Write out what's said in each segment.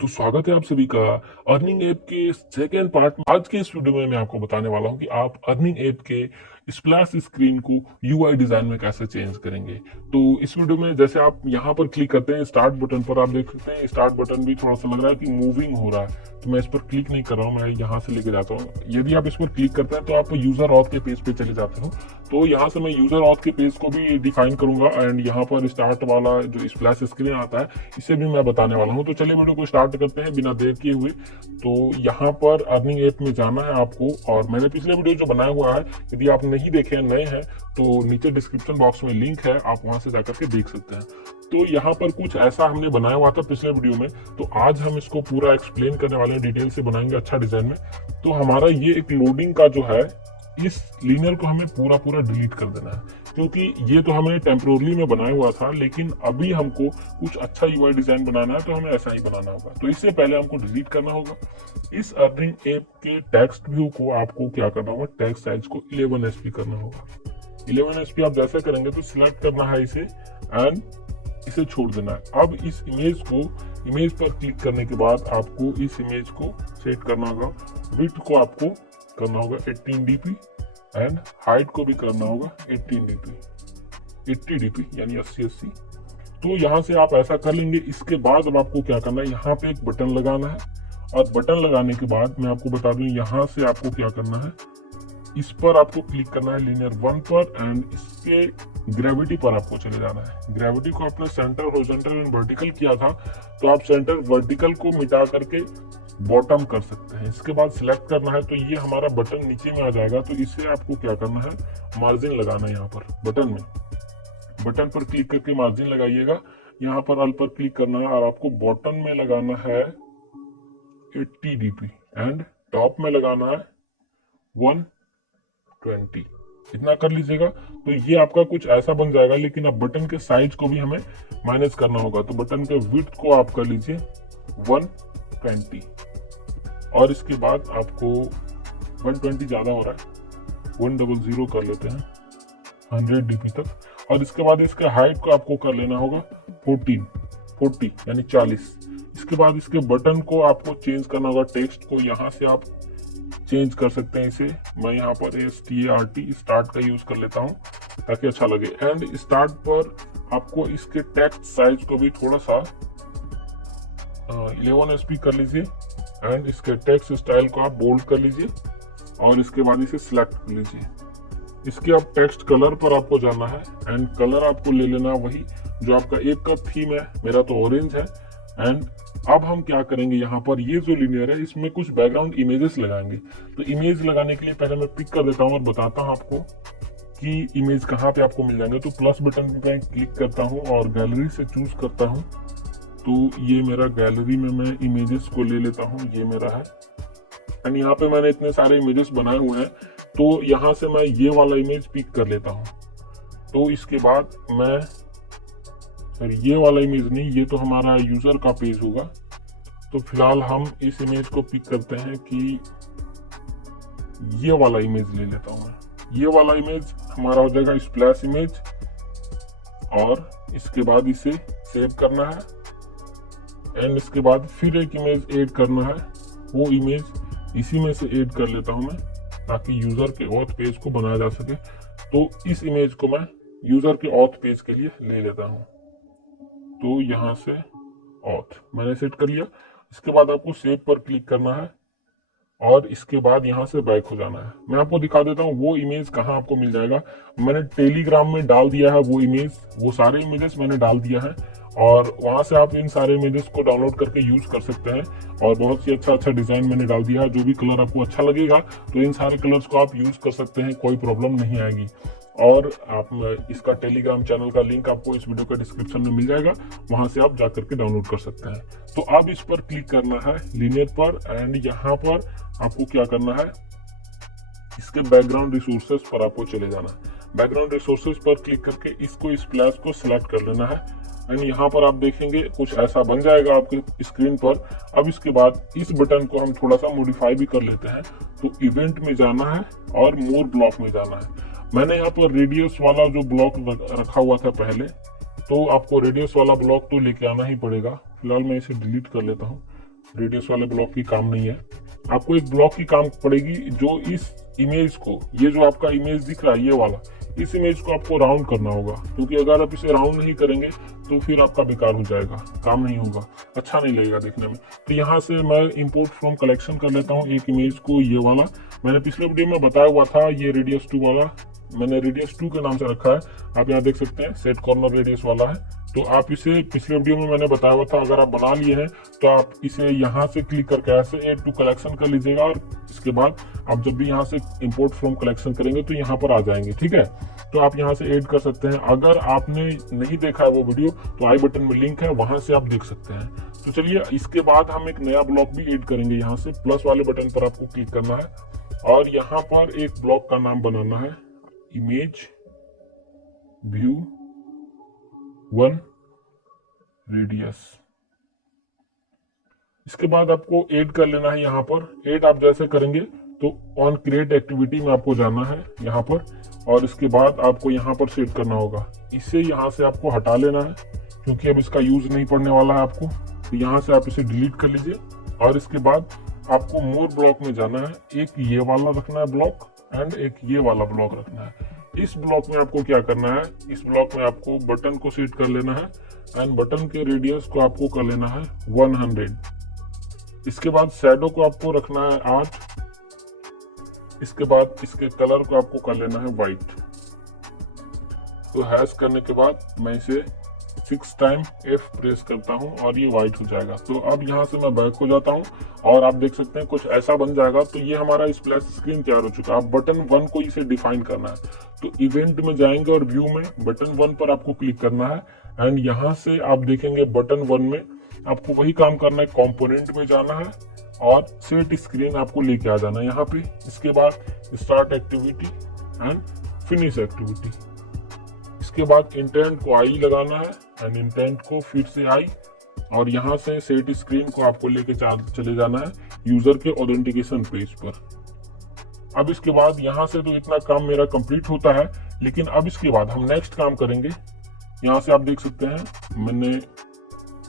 दोस्तों, स्वागत है आप सभी का अर्निंग ऐप के सेकेंड पार्ट में। आज के इस वीडियो में मैं आपको बताने वाला हूं कि आप अर्निंग ऐप के स्प्लैश स्क्रीन को यूआई डिजाइन में कैसे चेंज करेंगे। तो इस वीडियो में जैसे आप यहां पर क्लिक करते हैं स्टार्ट बटन पर, आप देख सकते हैं स्टार्ट बटन भी थोड़ा सा लग रहा है कि मूविंग हो रहा है। तो मैं इस पर क्लिक नहीं कर रहा हूँ, मैं यहाँ से लेके जाता हूँ। यदि आप इस पर क्लिक करते हैं तो आप यूजर ऑथ के पेज पे चले जाते हो। तो यहाँ से मैं यूजर ऑथ के पेज को भी डिफाइन करूंगा एंड यहाँ पर स्टार्ट वाला जो स्प्लैश स्क्रीन आता है इसे भी मैं बताने वाला हूँ। तो चलिए वीडियो को स्टार्ट करते हैं बिना देर किए हुए। तो यहाँ पर अर्निंग ऐप में जाना है आपको, और मैंने पिछले वीडियो जो बनाया हुआ है, यदि आप नहीं देखे हैं, नए हैं, तो नीचे डिस्क्रिप्शन बॉक्स में लिंक है, आप वहां से जाकर के देख सकते हैं। तो यहाँ पर कुछ ऐसा हमने बनाया हुआ था पिछले वीडियो में, तो आज हम इसको पूरा एक्सप्लेन करने वाले हैं, डिटेल से बनाएंगे अच्छा डिजाइन में। तो हमारा ये एक लोडिंग का जो है, इस लीनियर को हमें पूरा डिलीट कर देना है, क्योंकि ये तो हमने टेम्पोरली में बनाया हुआ था, लेकिन अभी हमको कुछ अच्छा यूआई डिजाइन बनाना है तो हमें ऐसा ही बनाना होगा। तो इससे पहले हमको डिलीट करना होगा। इस अर्निंग ऐप के टेक्स्ट व्यू को आपको क्या करना होगा, टेक्स्ट साइज को 11 SP करना होगा। 11 SP आप जैसे करेंगे तो सिलेक्ट करना है इसे एंड इसे छोड़ देना है। अब इस इमेज पर क्लिक करने के बाद आपको इस इमेज को सेट करना होगा। विड्थ को आपको करना होगा 18 dp एंड हाइट को भी करना होगा 18 dp, 80 dp यानी 80। तो यहाँ से आप ऐसा कर लेंगे। इसके बाद अब आपको क्या करना है, यहाँ पे एक बटन लगाना है, और बटन लगाने के बाद मैं आपको बता दूं, यहाँ से आपको क्या करना है, इस पर आपको क्लिक करना है लीनियर 1 पर एंड इसके ग्रेविटी पर आपको चले जाना है। ग्रेविटी को आपने सेंटर, हॉरिजॉन्टल एंड वर्टिकल किया था, तो आप सेंटर वर्टिकल को मिटा करके बॉटम कर सकते हैं। इसके बाद सिलेक्ट करना है, तो ये हमारा बटन नीचे में आ जाएगा। तो इसे आपको क्या करना है, मार्जिन लगाना है। यहाँ पर बटन पर क्लिक करके मार्जिन लगाइएगा। यहाँ पर अल पर क्लिक करना है और आपको बॉटम में लगाना है 80 dp एंड टॉप में लगाना है 120। इतना कर लीजिएगा तो ये आपका कुछ ऐसा बन जाएगा। लेकिन अब बटन के साइज को भी हमें मैनेज करना होगा। तो बटन के विड्थ को आप कर लीजिए 120, और इसके बाद आपको 120 ज्यादा हो रहा है, 100 कर लेते हैं 100 dp तक। और इसके बाद इसके हाइट को आपको कर लेना होगा 40 यानी 40। इसके बाद इसके बटन को आपको चेंज करना होगा। टेक्स्ट को यहाँ से आप चेंज कर सकते हैं। इसे मैं यहाँ पर START स्टार्ट का यूज कर लेता हूँ ताकि अच्छा लगे। एंड स्टार्ट पर आपको इसके टेक्स्ट साइज को भी थोड़ा सा 11 SP कर लीजिए एंड इसके टेक्स्ट स्टाइल को आप बोल्ड कर लीजिए, और इसके बाद इसे सिलेक्ट कर लीजिए। इसके अब टेक्स्ट कलर पर आपको जाना है एंड कलर आपको ले लेना वही जो आपका एक का थीम है। मेरा तो ऑरेंज है। एंड अब हम क्या करेंगे, यहाँ पर ये जो लीनियर है इसमें कुछ बैकग्राउंड इमेजेस लगाएंगे। तो इमेज लगाने के लिए पहले मैं पिक कर देता हूँ और बताता हूँ आपको कि इमेज कहाँ पे आपको मिल जाएंगे। तो प्लस बटन पे क्लिक करता हूँ और गैलरी से चूज करता हूँ। तो ये मेरा गैलरी में मैं इमेजेस को ले लेता हूँ, ये मेरा है। एंड यहाँ पे मैंने इतने सारे इमेजेस बनाए हुए हैं, तो यहाँ से मैं ये वाला इमेज पिक कर लेता हूँ। तो इसके बाद मैं, सर ये वाला इमेज नहीं, ये तो हमारा यूजर का पेज होगा। तो फिलहाल हम इस इमेज को पिक करते हैं कि ये वाला इमेज ले लेता हूँ मैं। ये वाला इमेज हमारा हो जाएगा स्प्लैश इमेज, और इसके बाद इसे सेव करना है एंड इसके बाद फिर एक इमेज ऐड करना है। वो इमेज इसी में से ऐड कर लेता हूं मैं, ताकि यूजर के ऑथ पेज को बनाया जा सके। तो इस इमेज को मैं यूजर के ऑथ पेज के लिए ले लेता हूं। तो यहाँ से ऑथ मैंने सेट कर लिया। इसके बाद आपको सेव पर क्लिक करना है और इसके बाद यहाँ से बैक हो जाना है। मैं आपको दिखा देता हूँ वो इमेज कहाँ आपको मिल जाएगा। मैंने टेलीग्राम में डाल दिया है वो इमेज, वो सारे इमेजेस मैंने डाल दिया है, और वहां से आप इन सारे इमेजेस को डाउनलोड करके यूज कर सकते हैं। और बहुत ही अच्छा डिजाइन मैंने डाल दिया है। जो भी कलर आपको अच्छा लगेगा तो इन सारे कलर्स को आप यूज कर सकते हैं, कोई प्रॉब्लम नहीं आएगी। और आप इसका टेलीग्राम चैनल का लिंक आपको इस वीडियो के डिस्क्रिप्शन में मिल जाएगा, वहां से आप जाकर के डाउनलोड कर सकते हैं। तो अब इस पर क्लिक करना है लीनियर पर एंड यहाँ पर आपको क्या करना है, इसके बैकग्राउंड रिसोर्सेज पर आपको चले जाना है। बैकग्राउंड रिसोर्सेज पर क्लिक करके इसको स्प्लैश को सिलेक्ट कर लेना है एंड यहाँ पर आप देखेंगे कुछ ऐसा बन जाएगा आपके स्क्रीन पर। अब इसके बाद इस बटन को हम थोड़ा सा मॉडिफाई भी कर लेते हैं। तो इवेंट में जाना है और मोर ब्लॉक में जाना है। मैंने यहाँ पर रेडियस वाला जो ब्लॉक रखा हुआ था पहले, तो आपको रेडियस वाला ब्लॉक तो लेके आना ही पड़ेगा। फिलहाल मैं इसे डिलीट कर लेता हूँ। रेडियस वाले ब्लॉक की काम नहीं है। आपको एक ब्लॉक की काम पड़ेगी जो इस इमेज को, ये जो आपका इमेज दिख रहा है ये वाला, इस इमेज को आपको राउंड करना होगा, क्योंकि अगर आप इसे राउंड नहीं करेंगे तो फिर आपका बेकार हो जाएगा, काम नहीं होगा, अच्छा नहीं लगेगा देखने में। तो यहाँ से मैं इंपोर्ट फ्रॉम कलेक्शन कर लेता हूँ एक इमेज को, ये वाला मैंने पिछले वीडियो में बताया हुआ था, ये रेडियस 2 वाला मैंने रेडियस 2 के नाम से रखा है। आप यहाँ देख सकते हैं सेट कॉर्नर रेडियस वाला है। तो आप इसे पिछले वीडियो में मैंने बताया हुआ था, अगर आप बना लिए हैं तो आप इसे यहाँ से क्लिक करके ऐसे ऐड टू कलेक्शन कर लीजिएगा, और इसके बाद आप जब भी यहाँ से इंपोर्ट फ्रॉम कलेक्शन करेंगे तो यहाँ पर आ जाएंगे, ठीक है। तो आप यहाँ से ऐड कर सकते हैं। अगर आपने नहीं देखा है वो वीडियो तो आई बटन में लिंक है, वहां से आप देख सकते हैं। तो चलिए, इसके बाद हम एक नया ब्लॉक भी ऐड करेंगे। यहाँ से प्लस वाले बटन पर आपको क्लिक करना है और यहाँ पर एक ब्लॉक का नाम बनाना है, इमेज व्यू 1 रेडियस। इसके बाद आपको ऐड कर लेना है। यहाँ पर ऐड आप जैसे करेंगे तो ऑन क्रिएट एक्टिविटी में आपको जाना है यहाँ पर, और इसके बाद आपको यहाँ पर सेट करना होगा। इसे यहाँ से आपको हटा लेना है क्योंकि अब इसका यूज नहीं पड़ने वाला है आपको। तो यहाँ से आप इसे डिलीट कर लीजिए और इसके बाद आपको मोर ब्लॉक में जाना है। एक ये वाला रखना है ब्लॉक एंड एक ये वाला ब्लॉक रखना है। इस ब्लॉक में आपको क्या करना है, इस ब्लॉक में आपको बटन को सेट कर लेना है एंड बटन के रेडियस को आपको कर लेना है 100। इसके बाद शैडो को आपको रखना है 8। इसके बाद इसके कलर को आपको कर लेना है व्हाइट। तो हैश करने के बाद मैं इसे 6 टाइम F प्रेस करता हूं और ये व्हाइट हो जाएगा। तो अब यहाँ से मैं बैक हो जाता हूं और आप देख सकते हैं कुछ ऐसा बन जाएगा। तो ये हमारा स्प्लैश स्क्रीन तैयार हो चुका है। अब बटन 1 को इसे डिफाइन करना है। तो इवेंट में जाएंगे और व्यू में बटन 1 पर आपको क्लिक करना है एंड यहाँ से आप देखेंगे बटन 1 में आपको वही काम करना है, कंपोनेंट में जाना है और सेट स्क्रीन आपको लेके आ जाना है यहाँ पे। इसके बाद start activity and finish activity. इसके बाद इंटेंट को आई लगाना है एंड इंटेंट को फिर से आई, और यहाँ से सेट स्क्रीन को आपको लेके चले जाना है यूजर के ऑथेंटिकेशन पेज पर। अब इसके बाद यहाँ से तो इतना काम मेरा कंप्लीट होता है, लेकिन अब इसके बाद हम नेक्स्ट काम करेंगे। यहाँ से आप देख सकते हैं मैंने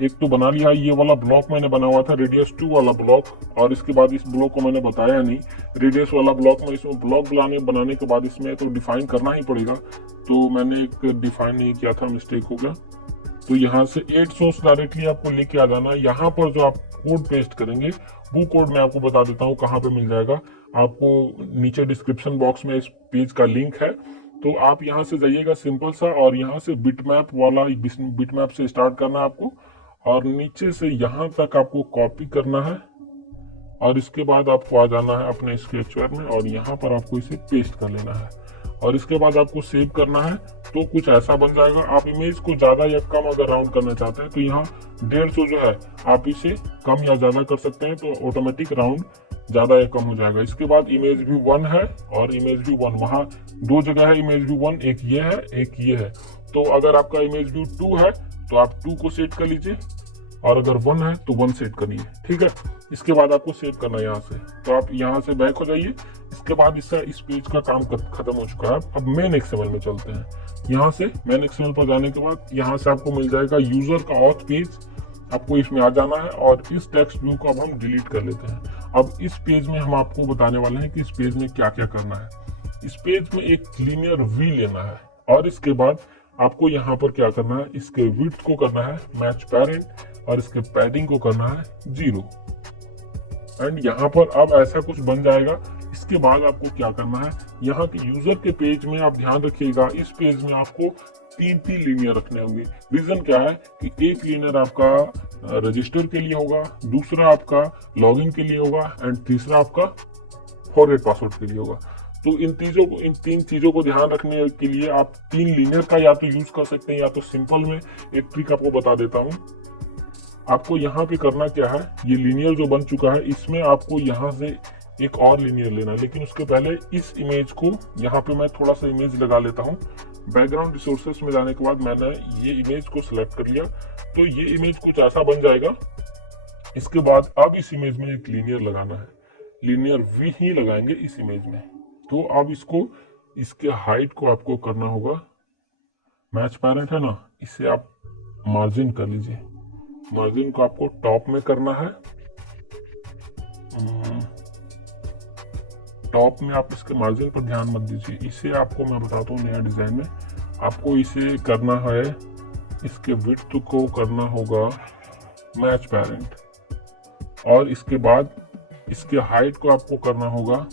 एक तो बना लिया, ये वाला ब्लॉक मैंने बना हुआ था रेडियस 2 वाला ब्लॉक, और इसके बाद इस ब्लॉक को मैंने बताया नहीं रेडियस वाला ब्लॉक में। इसमें ब्लॉक बनाने के बाद इसमें तो डिफाइन करना ही पड़ेगा, तो मैंने एक डिफाइन नहीं किया था, मिस्टेक हो गया। तो यहाँ से एड सोर्स डायरेक्टली आपको लेके आ जाना है। यहाँ पर जो आप कोड पेस्ट करेंगे वो कोड मैं आपको बता देता हूँ कहाँ पे मिल जाएगा। आपको नीचे डिस्क्रिप्शन बॉक्स में इस पेज का लिंक है, तो आप यहाँ से जाइएगा सिंपल सा, और यहाँ से बिटमैप वाला, बिटमैप से स्टार्ट करना है आपको और नीचे से यहाँ तक आपको कॉपी करना है और इसके बाद आपको आ जाना है अपने स्केचर में और यहाँ पर आपको इसे पेस्ट कर लेना है और इसके बाद आपको सेव करना है। तो कुछ ऐसा बन जाएगा। आप इमेज को ज्यादा या कम अगर राउंड करना चाहते हैं तो यहाँ 150 जो है आप इसे कम या ज्यादा कर सकते हैं, तो ऑटोमेटिक राउंड ज्यादा या कम हो जाएगा। इसके बाद इमेज व्यू 1 है और इमेज व्यू 1, वहाँ 2 जगह है इमेज व्यू 1, एक ये है एक ये है। तो अगर आपका इमेज व्यू 2 है तो आप 2 को सेट कर लीजिए, और अगर 1 है तो 1 सेट करिए, ठीक है। इसके बाद आपको सेव करना है यहाँ से, तो आप यहाँ से बैक हो जाइए। इसके बाद इसका इस पेज का काम खत्म हो चुका है। अब मेन एक्सएमएल में चलते हैं। यहाँ से मेन एक्सएमएल पर जाने के बाद यहाँ से आपको मिल जाएगा यूजर का ऑथ पेज, आपको इसमें आ जाना है और इस टेक्स्ट व्यू को अब हम डिलीट कर लेते हैं। अब इस पेज में हम आपको बताने वाले हैं कि इस पेज में क्या क्या करना है। इस पेज में एक लीनियर वी लेना है और इसके बाद आपको यहाँ पर क्या करना है, इसके विड्थ को करना है मैच पेरेंट और इसके पैडिंग को करना है 0। एंड यहाँ पर अब ऐसा कुछ बन जाएगा। इसके बाद आपको क्या करना है, यहाँ के यूजर के पेज में आप ध्यान रखिएगा, इस पेज में आपको 3 लीनियर रखने होंगे। रीजन क्या है कि एक लीनियर आपका रजिस्टर के लिए होगा, दूसरा आपका लॉगिन के लिए होगा एंड तीसरा आपका फॉरवर्ड पासवर्ड के लिए होगा। तो इन 3 चीजों को ध्यान रखने के लिए आप 3 लीनियर का या तो यूज कर सकते हैं या तो सिंपल में। एक ट्रिक आपको बता देता हूँ। आपको यहाँ पे करना क्या है, ये लीनियर जो बन चुका है इसमें आपको यहाँ से एक और लीनियर लेना है, लेकिन उसके पहले इस इमेज को यहाँ पे मैं थोड़ा सा इमेज लगा लेता हूँ। बैकग्राउंड रिसोर्सेस में जाने के बाद मैंने ये इमेज को सिलेक्ट कर लिया, तो ये इमेज कुछ ऐसा बन जाएगा। इसके बाद अब इस इमेज में एक लीनियर लगाना है, लीनियर वी ही लगाएंगे इस इमेज में। तो अब इसके हाइट को आपको करना होगा मैच पैरेंट है ना, इसे आप मार्जिन कर लीजिए। मार्जिन को आपको टॉप में करना है टॉप में आप इसके मार्जिन पर ध्यान मत दीजिए। इसे आपको मैं बताता हूँ नया डिजाइन में आपको इसे करना है, इसके विड्थ को करना होगा मैच पेरेंट, और इसके बाद इसके हाइट को आपको करना होगा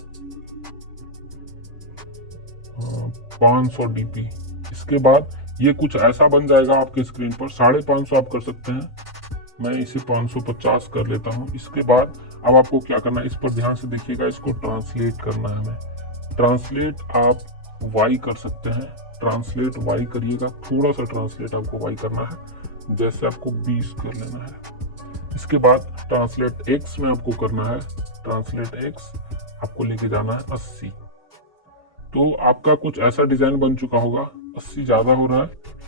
500 dp। इसके बाद ये कुछ ऐसा बन जाएगा आपके स्क्रीन पर। 550 आप कर सकते हैं, मैं इसे 550 कर लेता हूँ। इसके बाद अब आपको क्या करना है, इस पर ध्यान से देखिएगा, इसको ट्रांसलेट करना है हमें। ट्रांसलेट आप वाई कर सकते हैं, ट्रांसलेट वाई करिएगा, थोड़ा सा ट्रांसलेट आपको वाई करना है, जैसे आपको 20 कर लेना है। इसके बाद ट्रांसलेट एक्स में आपको करना है, ट्रांसलेट एक्स आपको लेके जाना है 80। तो आपका कुछ ऐसा डिजाइन बन चुका होगा। 80 ज्यादा हो रहा है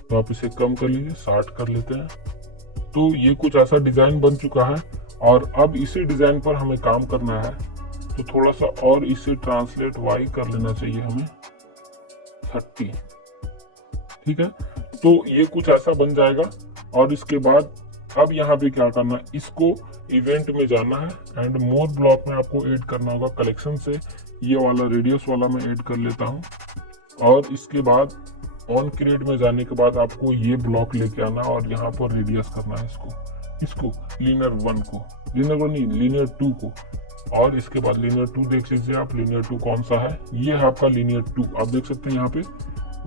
तो आप इसे कम कर लीजिए, 60 कर लेते हैं। तो ये कुछ ऐसा डिजाइन बन चुका है, और अब इसी डिजाइन पर हमें काम करना है, तो थोड़ा सा और इसे ट्रांसलेट वाई कर लेना चाहिए हमें 30। ठीक है, तो ये कुछ ऐसा बन जाएगा। और इसके बाद अब यहाँ पे क्या करना है, इसको इवेंट में जाना है एंड मोर ब्लॉक में आपको ऐड करना होगा कलेक्शन से। ये वाला रेडियस वाला मैं ऐड कर लेता हूँ, और इसके बाद ऑन क्रिएट में जाने के बाद आपको ये ब्लॉक लेके आना और यहाँ पर रेडियस करना है इसको लीनियर 1 को, लीनियर 1 नहीं, लीनियर 2 को। और इसके बाद लीनियर 2 देख लीजिए आप, लीनियर 2 कौन सा है, ये है आपका लीनियर 2, आप देख सकते हैं यहाँ पे।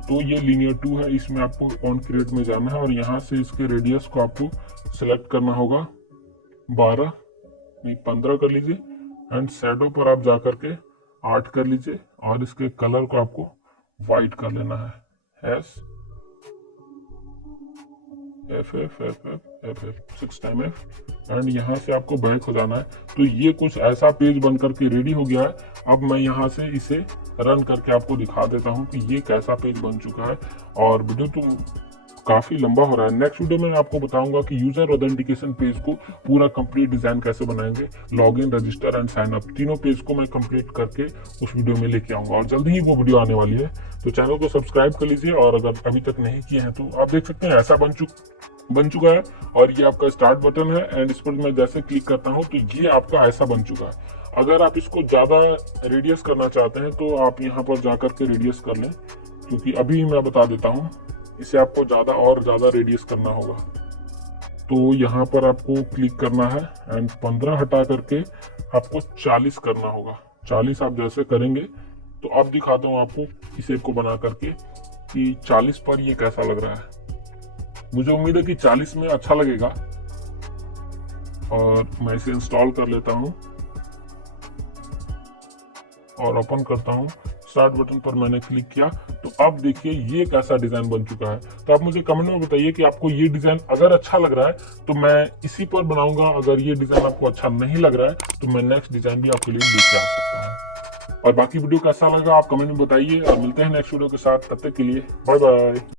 तो ये लीनियर 2 है, इसमें आपको ऑन क्रिएट में जाना है और यहाँ से इसके रेडियस को आपको सिलेक्ट करना होगा 12 नहीं 15 कर लीजिए, एंड शैडो पर आप जा करके 8 कर लीजिए, और इसके कलर को आपको व्हाइट कर लेना है, S F F F F F F 6 time F, and यहाँ से आपको बैक हो जाना है। तो ये कुछ ऐसा पेज बन करके रेडी हो गया है। अब मैं यहाँ से इसे रन करके आपको दिखा देता हूँ कि ये कैसा पेज बन चुका है। और वीडियो तो काफी लंबा हो रहा है, नेक्स्ट वीडियो में आपको बताऊंगा कि यूजर ऑथेंटिकेशन पेज को पूरा कंप्लीट डिजाइन कैसे बनाएंगे, login, register and sign up, तीनों पेज को मैं कंप्लीट करके उस वीडियो में लेके आऊंगा, और जल्दी ही वो वीडियो आने वाली है। तो चैनल को सब्सक्राइब कर लीजिए, और अगर अभी तक नहीं किए हैं तो आप देख सकते हैं ऐसा बन चुका है। और ये आपका स्टार्ट बटन है, एंड इस पर मैं जैसे क्लिक करता हूँ तो ये आपका ऐसा बन चुका है। अगर आप इसको ज्यादा रेडियस करना चाहते हैं तो आप यहाँ पर जाकर के रेडियस कर लें, क्योंकि अभी मैं बता देता हूँ, इसे आपको ज्यादा रेडियस करना होगा। तो यहाँ पर आपको क्लिक करना है एंड 15 हटा करके आपको 40 करना होगा। 40 आप जैसे करेंगे तो अब दिखाता हूँ आपको इसे को बना करके कि 40 पर ये कैसा लग रहा है। मुझे उम्मीद है कि 40 में अच्छा लगेगा, और मैं इसे इंस्टॉल कर लेता हूँ और ओपन करता हूँ। स्टार्ट बटन पर मैंने क्लिक किया तो अब देखिए ये कैसा डिजाइन बन चुका है। तो आप मुझे कमेंट में बताइए कि आपको ये डिजाइन अगर अच्छा लग रहा है तो मैं इसी पर बनाऊंगा, अगर ये डिजाइन आपको अच्छा नहीं लग रहा है तो मैं नेक्स्ट डिजाइन भी आपके लिए लेके आ सकता हूँ। और बाकी वीडियो कैसा लगा आप कमेंट में बताइए, और मिलते हैं नेक्स्ट वीडियो के साथ, तब तक के लिए बाय बाय।